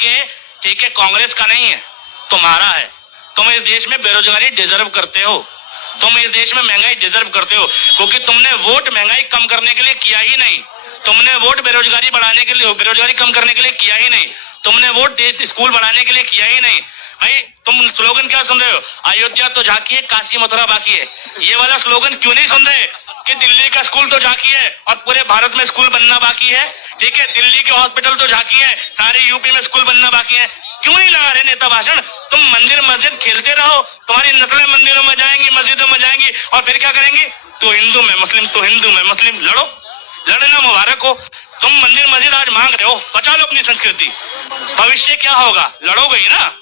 भाग्य, ठीक है, कांग्रेस का नहीं है, तुम्हारा है। तुम इस देश में बेरोजगारी डिजर्व करते हो, तुम इस देश में महंगाई डिजर्व करते हो, क्योंकि तुमने वोट महंगाई कम करने के लिए किया ही नहीं, तुमने वोट बेरोजगारी बढ़ाने के लिए, बेरोजगारी कम करने के लिए किया ही नहीं, तुमने वोट स्कूल बढ़ाने के लिए किया ही नहीं। भाई तुम स्लोगन क्या सुन रहे हो, अयोध्या तो झांकी है, काशी मथुरा बाकी है। ये वाला स्लोगन क्यों नहीं सुन रहे कि दिल्ली का स्कूल तो झांकी है और पूरे भारत में स्कूल बनना बाकी है, ठीक है, दिल्ली के हॉस्पिटल तो झांकी है, सारे यूपी में स्कूल बनना बाकी है। क्यों नहीं लगा रहे नेता भाषण? तुम मंदिर मस्जिद खेलते रहो, तुम्हारी नस्लें मंदिरों में जाएंगी, मस्जिदों में जाएंगी, और फिर क्या करेंगी? तो हिंदू में मुस्लिम, तो हिंदू में मुस्लिम, लड़ो, लड़ना मुबारक हो। तुम मंदिर मस्जिद आज मांग रहे हो, बचा लो अपनी संस्कृति। भविष्य क्या होगा? लड़ोगे ही ना,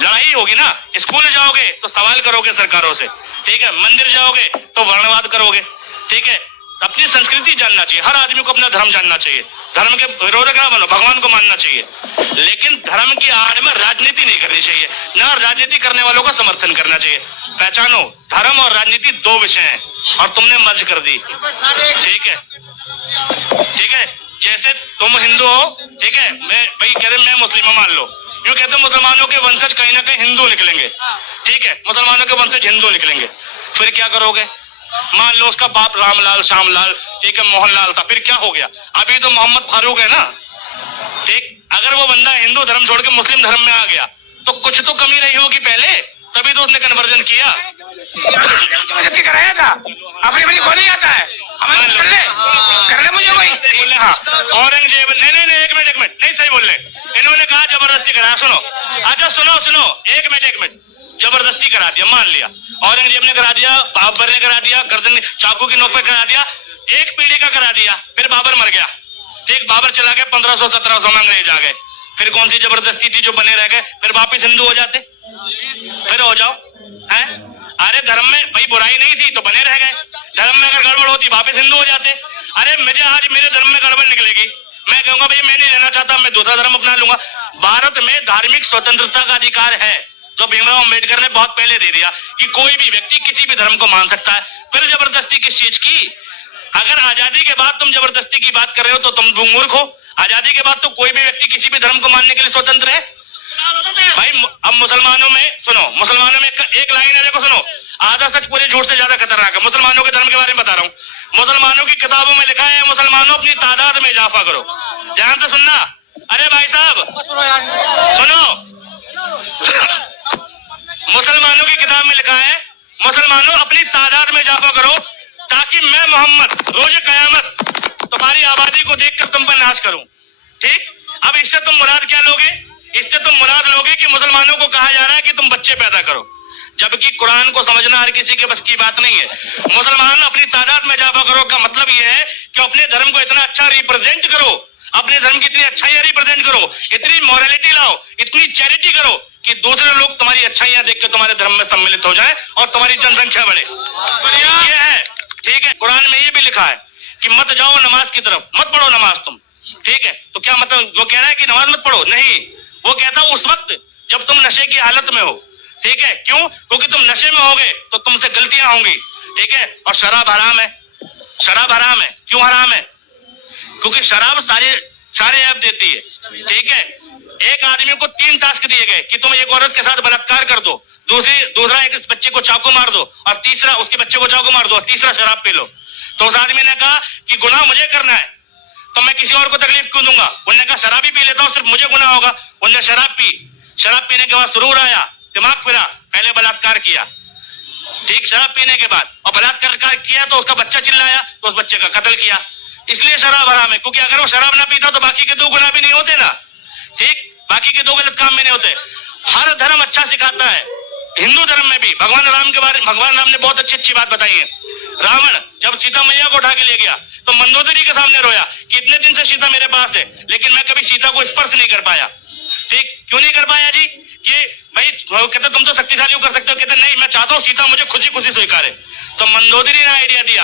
लड़ाई होगी ना। स्कूल जाओगे तो सवाल करोगे सरकारों से, ठीक है, मंदिर जाओगे तो वर्णवाद करोगे, ठीक है। अपनी संस्कृति जानना चाहिए, हर आदमी को अपना धर्म जानना चाहिए, धर्म के विरोधक ना बनो, भगवान को मानना चाहिए, लेकिन धर्म की आड़ में राजनीति नहीं करनी चाहिए, ना राजनीति करने वालों का समर्थन करना चाहिए। पहचानो, धर्म और राजनीति दो विषय हैं और तुमने मर्ज कर दी, ठीक है, ठीक है। जैसे तुम हिंदू हो, ठीक है, मैं भाई कह रहे मैं मुस्लिम हूं, मान लो, यूं कहते मुसलमानों के वंशज कहीं ना कहीं हिंदू निकलेंगे, ठीक है, मुसलमानों के वंशज हिंदू निकलेंगे, फिर क्या करोगे? मान लो उसका बाप रामलाल, श्यामलाल, ठीक है, मोहनलाल था, फिर क्या हो गया? अभी तो मोहम्मद फारूक है ना, ठीक। अगर वो बंदा हिंदू धर्म छोड़ के मुस्लिम धर्म में आ गया तो कुछ तो कमी रही होगी पहले, तभी तो उसने कन्वर्जन किया। कराया था, अपनी अपनी को नहीं आता है, हमारे कर ले, कर ले मुझे कोई बोले। हाँ, औरंगजेब, नहीं नहीं नहीं, एक मिनट, नहीं सही बोल रहे, इन्होंने कहा जबरदस्ती कराया। सुनो, अच्छा सुनो, एक मिनट, जबरदस्ती करा दिया, मान लिया, औरंगजेब ने करा दिया, बाबर ने करा दिया, गर्दन चाकू की नोक पे करा दिया, एक पीढ़ी का करा दिया, फिर बाबर मर गया, ठीक, बाबर चला गया 1500-1700 में, अंग्रेज आ गए, फिर कौन सी जबरदस्ती थी जो बने रह गए? फिर वापिस हिंदू हो जाते, फिर हो जाओ, हैं? अरे धर्म में भाई बुराई नहीं थी तो बने रह गए, धर्म में अगर गड़बड़ होती वापिस हिंदू हो जाते। अरे मुझे आज मेरे धर्म में गड़बड़ निकलेगी, मैं कहूंगा भाई मैं नहीं रहना चाहता, मैं दूसरा धर्म अपना लूंगा। भारत में धार्मिक स्वतंत्रता का अधिकार है, जो भीमराव अम्बेडकर ने बहुत पहले दे दिया कि कोई भी व्यक्ति किसी भी धर्म को मान सकता है। फिर जबरदस्ती किस चीज की? अगर आजादी के बाद तुम जबरदस्ती की बात कर रहे हो तो तुम मूर्ख हो। आजादी के बाद तो कोई भी व्यक्ति किसी भी धर्म को मानने के लिए स्वतंत्र है भाई। अब मुसलमानों में सुनो, मुसलमानों में एक लाइन है, देखो सुनो, आधा सच पूरे झूठ से ज्यादा खतरनाक है। मुसलमानों के धर्म के बारे में बता रहा हूँ, मुसलमानों की किताबों में लिखा है, मुसलमानों अपनी तादाद में इजाफा करो। ध्यान से सुनना, अरे भाई साहब सुनो, मुसलमानों की किताब में लिखा है, मुसलमानों अपनी तादाद में इजाफा करो ताकि मैं मोहम्मद रोज कयामत तुम्हारी आबादी को देखकर तुम पर नाश करूं, ठीक। अब इससे तुम मुराद क्या लोगे? इससे तुम मुराद लोगे कि मुसलमानों को कहा जा रहा है कि तुम बच्चे पैदा करो, जबकि कुरान को समझना हर किसी के बस की बात नहीं है। मुसलमान अपनी तादाद में इजाफा करो का मतलब यह है कि अपने धर्म को इतना अच्छा रिप्रेजेंट करो, अपने धर्म की इतनी अच्छाइयां रिप्रेजेंट करो, इतनी मॉरलिटी लाओ, इतनी चैरिटी करो कि दूसरे लोग तुम्हारी अच्छाइयां देख के तुम्हारे धर्म में सम्मिलित हो जाए और तुम्हारी जनसंख्या बढ़े। ये है, ठीक है। कुरान में ये भी लिखा है कि मत जाओ नमाज की तरफ, मत पढ़ो नमाज तुम, ठीक है। तो क्या मतलब वो कह रहा है कि नमाज मत पढ़ो? नहीं, वो कहता है उस वक्त जब तुम नशे की हालत में हो, ठीक है। क्यों? क्योंकि तुम नशे में होगे तो तुमसे गलतियां होंगी, ठीक है। और शराब हराम है, शराब हराम है। क्यों हराम है? क्योंकि शराब सारे ऐप देती है, ठीक है। एक आदमी को 3 टास्क दिए गए कि तुम एक औरत के साथ बलात्कार कर दो, दूसरा एक बच्चे को चाकू मार दो, और तीसरा उसके बच्चे को चाकू मार दो, और तीसरा शराब पी लो। तो उस आदमी ने कहा कि गुनाह मुझे करना है तो मैं किसी और को तकलीफ क्यों दूंगा? उन्होंने कहा शराब ही पी लेता हूं, सिर्फ मुझे गुनाह होगा। उन्होंने शराब पी, शराब पीने के बाद सुरूर आया, दिमाग फिरा, पहले बलात्कार किया, ठीक, शराब पीने के बाद, और बलात्कार किया तो उसका बच्चा चिल्लाया तो उस बच्चे का कत्ल किया। इसलिए शराब हराम है, क्योंकि अगर वो शराब ना पीता तो बाकी के 2 गुनाह भी नहीं होते ना, ठीक, बाकी के 2 गलत काम भी नहीं होते। हर धर्म अच्छा सिखाता है, हिंदू धर्म में भी भगवान राम के बारे में भगवान राम ने बहुत अच्छी बात बताई है। रावण जब सीता मैया को उठा के ले गया तो मंदोदरी के सामने रोया कि इतने दिन से सीता मेरे पास है लेकिन मैं कभी सीता को स्पर्श नहीं कर पाया, ठीक। क्यों नहीं कर पाया जी? कि भाई कहते तुम तो शक्तिशाली कर सकते हो, कहते नहीं, मैं चाहता हूँ सीता मुझे खुशी खुशी स्वीकारे। तो मंदोदरी ने आइडिया दिया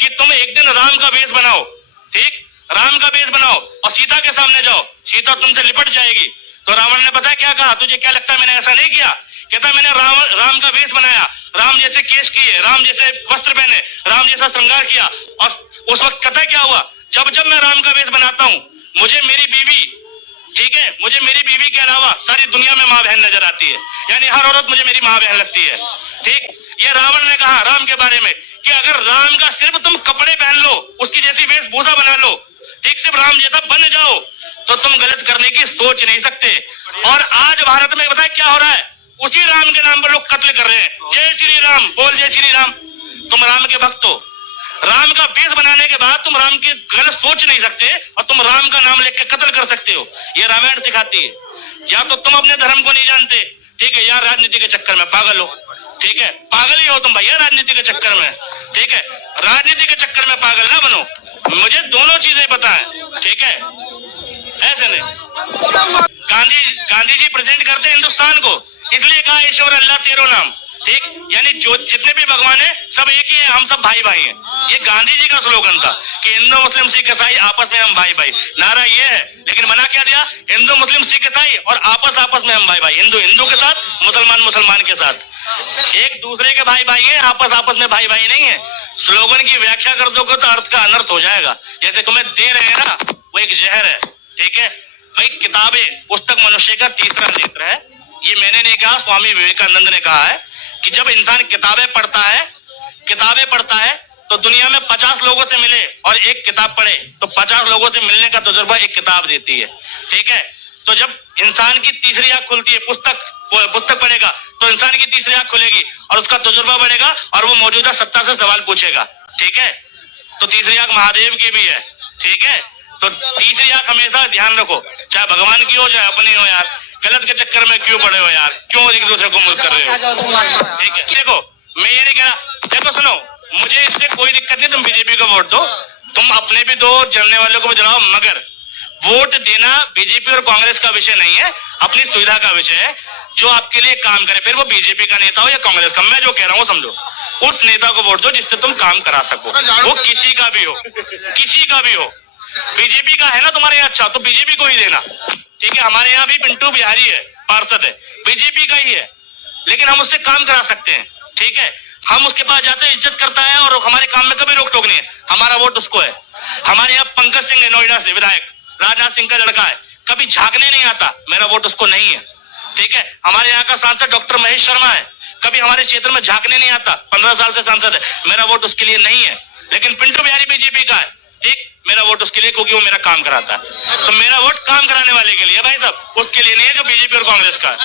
कि तुम एक दिन राम का वेश बनाओ, ठीक, राम का वेश बनाओ और सीता के सामने जाओ, सीता तुमसे लिपट जाएगी। तो रावण ने पता है क्या कहा? तुझे क्या लगता है मैंने ऐसा नहीं किया? कहता मैंने राम का वेश बनाया, राम जैसे केश किए, राम जैसे वस्त्र पहने, राम जैसा श्रृंगार किया। और उस वक्त कहता है क्या हुआ? जब मैं राम का वेश बनाता हूँ मुझे मेरी बीवी ठीक है, मुझे मेरी बीवी के अलावा सारी दुनिया में माँ बहन नजर आती है, यानी हर औरत मुझे मेरी माँ बहन लगती है। ठीक, ये रावण ने कहा राम के बारे में कि अगर राम का सिर्फ तुम कपड़े पहन लो, उसकी जैसी वेशभूषा बना लो, ठीक, सिर्फ राम जैसा बन जाओ, तो तुम गलत करने की सोच नहीं सकते। और आज भारत में बताए क्या हो रहा है, उसी राम के नाम पर लोग कत्ल कर रहे हैं। जय श्री राम बोल, जय श्री राम। तुम राम के भक्त हो, राम का वेश बनाने के बाद तुम राम की गलत सोच नहीं सकते और तुम राम का नाम लेकर कत्ल कर सकते हो। ये रामायण सिखाती है। या तो तुम अपने धर्म को नहीं जानते, ठीक है, या राजनीति के चक्कर में पागल हो। ठीक है, पागल ही हो तुम भैया राजनीति के चक्कर में। ठीक है, राजनीति के चक्कर में पागल ना बनो, मुझे दोनों चीजें पता है। ठीक है, ऐसे नहीं। गांधी जी प्रेजेंट करते हैं हिंदुस्तान को, इसलिए कहा ईश्वर अल्लाह तेरो नाम। ठीक, यानी जो जितने भी भगवान है सब एक ही है, हम सब भाई भाई हैं। ये गांधी जी का स्लोगन था कि हिंदू मुस्लिम सिख ईसाई आपस में हम भाई भाई। नारा ये है, लेकिन बना क्या दिया, हिंदू मुस्लिम सिख ईसाई और आपस में हम भाई भाई, हिंदू हिंदू के साथ, मुसलमान मुसलमान के साथ, एक दूसरे के भाई भाई है, आपस में भाई भाई नहीं है। स्लोगन की व्याख्या कर दोगे तो अर्थ का अनर्थ हो जाएगा। जैसे तुम्हें दे रहे हैं ना, वो एक जहर है। ठीक है भाई, किताबें, पुस्तक मनुष्य का तीसरा नेत्र है। ये मैंने नहीं कहा, स्वामी विवेकानंद ने कहा है कि जब इंसान किताबें पढ़ता है तो दुनिया में 50 लोगों से मिले और एक किताब पढ़े तो 50 लोगों से मिलने का तजुर्बा एक किताब देती है। ठीक है, तो जब इंसान की तीसरी आंख खुलती है, पुस्तक पढ़ेगा तो इंसान की तीसरी आंख खुलेगी और उसका तजुर्बा बढ़ेगा और वो मौजूदा सत्ता से सवाल पूछेगा। ठीक है, तो तीसरी आंख महादेव की भी है। ठीक है, तो तीसरी आंख हमेशा ध्यान रखो, चाहे भगवान की हो चाहे अपनी हो। यार गलत के चक्कर में क्यों पड़े हो यार, क्यों एक दूसरे को मुल्क कर रहे हो। ठीक है, देखो मैं ये नहीं कह रहा, देखो सुनो, मुझे इससे कोई दिक्कत नहीं, तुम बीजेपी को वोट दो, तुम अपने भी दो, जलने वालों को भी जलाओ, मगर वोट देना बीजेपी और कांग्रेस का विषय नहीं है, अपनी सुविधा का विषय है। जो आपके लिए काम करे, फिर वो बीजेपी का नेता हो या कांग्रेस का, मैं जो कह रहा हूँ समझो, उस नेता को वोट दो जिससे तुम काम करा सको, वो किसी का भी हो। बीजेपी का है ना तुम्हारे यहाँ, अच्छा तो बीजेपी को ही देना। ठीक है, हमारे यहाँ भी पिंटू बिहारी है, पार्षद है, बीजेपी का ही है, लेकिन हम उससे काम करा सकते हैं। ठीक है, हम उसके पास जाते हैं, इज्जत करता है और हमारे काम में कभी रोक टोक नहीं है, हमारा वोट उसको है। हमारे यहाँ पंकज सिंह है, नोएडा से विधायक, राजनाथ सिंह का लड़का है, कभी झांकने नहीं आता, मेरा वोट उसको नहीं है। ठीक है, हमारे यहाँ का सांसद डॉक्टर महेश शर्मा है, कभी हमारे क्षेत्र में झांकने नहीं आता, 15 साल से सांसद है, मेरा वोट उसके लिए नहीं है। लेकिन पिंटू बिहारी बीजेपी का है, ठीक, मेरा वोट उसके लिए, क्योंकि वो मेरा काम कराता है। तो मेरा वोट काम कराने वाले के लिए भाई साहब, उसके लिए नहीं है जो बीजेपी और कांग्रेस का है।